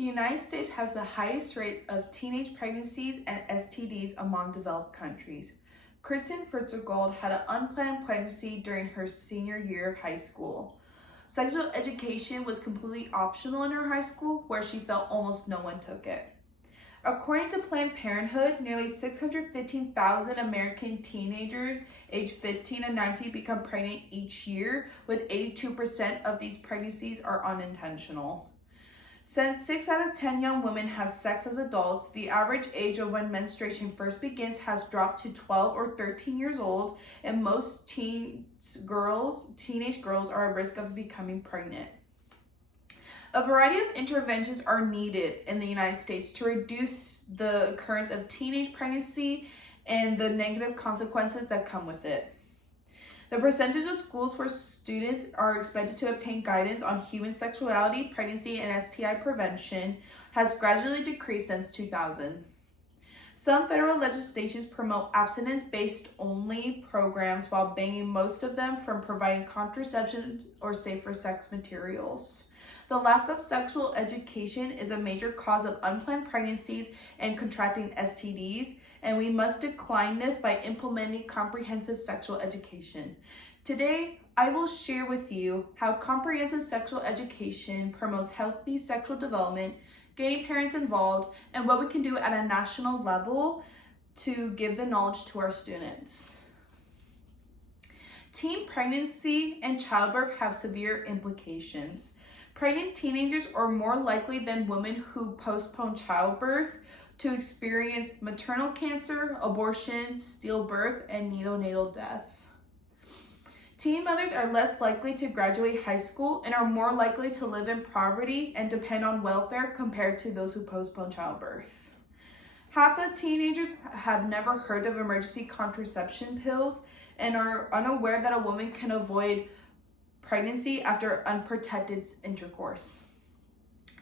The United States has the highest rate of teenage pregnancies and STDs among developed countries. Kristen Fitzgerald had an unplanned pregnancy during her senior year of high school. Sexual education was completely optional in her high school, where she felt almost no one took it. According to Planned Parenthood, nearly 615,000 American teenagers aged 15 and 19 become pregnant each year, with 82% of these pregnancies are unintentional. Since 6 out of 10 young women have sex as adults, the average age of when menstruation first begins has dropped to 12 or 13 years old, and most teenage girls are at risk of becoming pregnant. A variety of interventions are needed in the United States to reduce the occurrence of teenage pregnancy and the negative consequences that come with it. The percentage of schools where students are expected to obtain guidance on human sexuality, pregnancy, and STI prevention has gradually decreased since 2000. Some federal legislations promote abstinence-based only programs while banning most of them from providing contraception or safer sex materials. The lack of sexual education is a major cause of unplanned pregnancies and contracting STDs, and we must decline this by implementing comprehensive sexual education. Today, I will share with you how comprehensive sexual education promotes healthy sexual development, getting parents involved, and what we can do at a national level to give the knowledge to our students. Teen pregnancy and childbirth have severe implications. Pregnant teenagers are more likely than women who postpone childbirth to experience maternal cancer, abortion, stillbirth, and neonatal death. Teen mothers are less likely to graduate high school and are more likely to live in poverty and depend on welfare compared to those who postpone childbirth. Half of teenagers have never heard of emergency contraception pills and are unaware that a woman can avoid pregnancy after unprotected intercourse.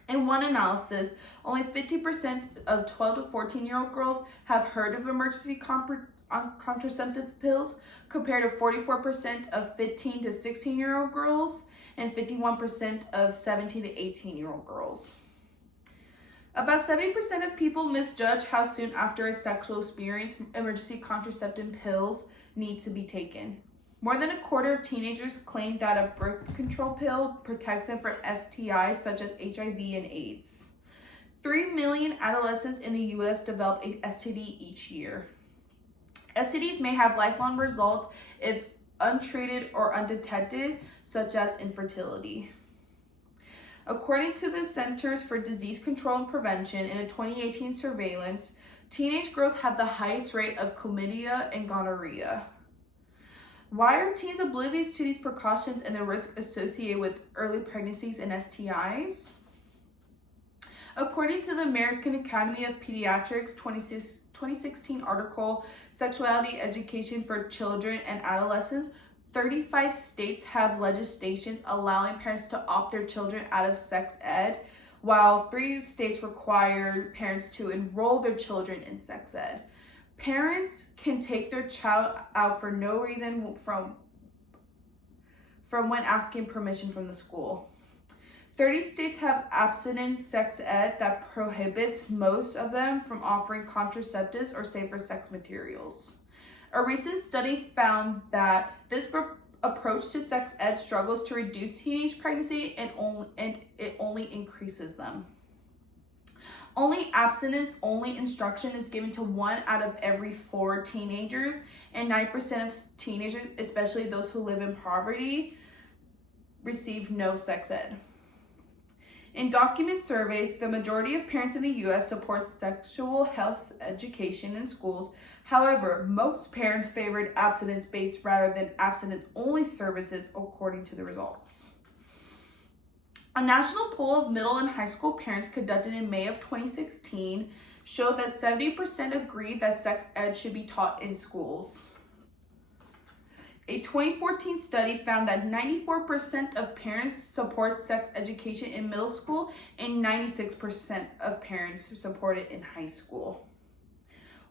In one analysis, only 50% of 12 to 14-year-old girls have heard of emergency contraceptive pills, compared to 44% of 15 to 16-year-old girls and 51% of 17 to 18-year-old girls. About 70% of people misjudge how soon after a sexual experience emergency contraceptive pills need to be taken. More than a quarter of teenagers claim that a birth control pill protects them from STIs such as HIV and AIDS. 3 million adolescents in the U.S. develop a STD each year. STDs may have lifelong results if untreated or undetected, such as infertility. According to the Centers for Disease Control and Prevention, in a 2018 surveillance, teenage girls have the highest rate of chlamydia and gonorrhea. Why are teens oblivious to these precautions and the risk associated with early pregnancies and STIs? According to the American Academy of Pediatrics 2016 article, Sexuality Education for Children and Adolescents, 35 states have legislations allowing parents to opt their children out of sex ed, while 3 states require parents to enroll their children in sex ed. Parents can take their child out for no reason from when asking permission from the school. 30 states have abstinence sex ed that prohibits most of them from offering contraceptives or safer sex materials. A recent study found that this approach to sex ed struggles to reduce teenage pregnancy and it only increases them. Only abstinence-only instruction is given to 1 out of every 4 teenagers, and 9% of teenagers, especially those who live in poverty, receive no sex ed. In document surveys, the majority of parents in the U.S. support sexual health education in schools. However, most parents favored abstinence-based rather than abstinence-only services, according to the results. A national poll of middle and high school parents conducted in May of 2016 showed that 70% agreed that sex ed should be taught in schools. A 2014 study found that 94% of parents support sex education in middle school and 96% of parents support it in high school.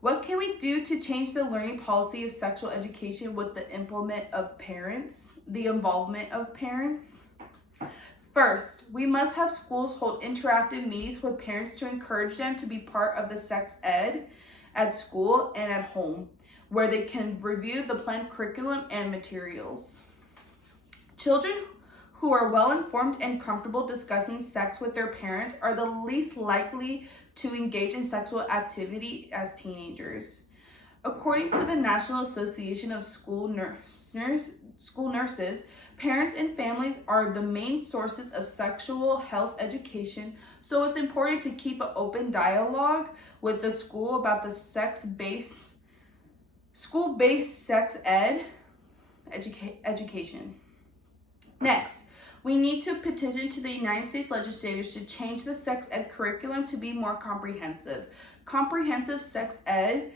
What can we do to change the learning policy of sexual education with the involvement of parents? First, we must have schools hold interactive meetings with parents to encourage them to be part of the sex ed at school and at home, where they can review the planned curriculum and materials. Children who are well informed and comfortable discussing sex with their parents are the least likely to engage in sexual activity as teenagers. According to the National Association of School Nurses, parents and families are the main sources of sexual health education, so it's important to keep an open dialogue with the school about the school-based sex ed education. Next, we need to petition to the United States legislators to change the sex ed curriculum to be more comprehensive. Comprehensive sex ed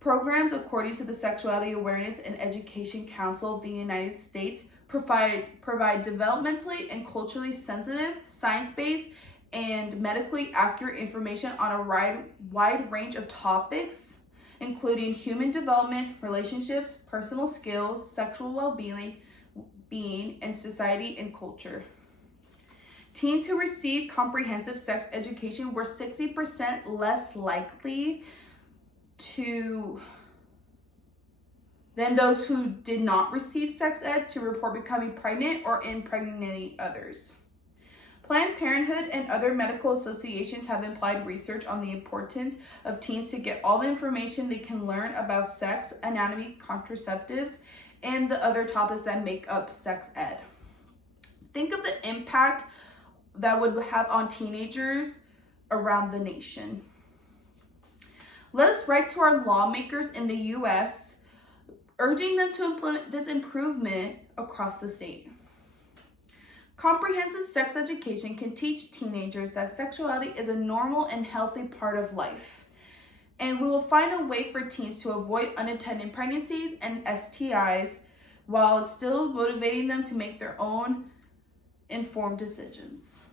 programs, according to the Sexuality Awareness and Education Council of the United States, provide developmentally and culturally sensitive, science-based, and medically accurate information on a wide range of topics, including human development, relationships, personal skills, sexual well-being, and society and culture. Teens who received comprehensive sex education were 60% less likely than those who did not receive sex ed to report becoming pregnant or impregnating others. Planned Parenthood and other medical associations have implied research on the importance of teens to get all the information they can learn about sex, anatomy, contraceptives, and the other topics that make up sex ed. Think of the impact that would have on teenagers around the nation. Let us write to our lawmakers in the U.S., urging them to implement this improvement across the state. Comprehensive sex education can teach teenagers that sexuality is a normal and healthy part of life. And we will find a way for teens to avoid unintended pregnancies and STIs while still motivating them to make their own informed decisions.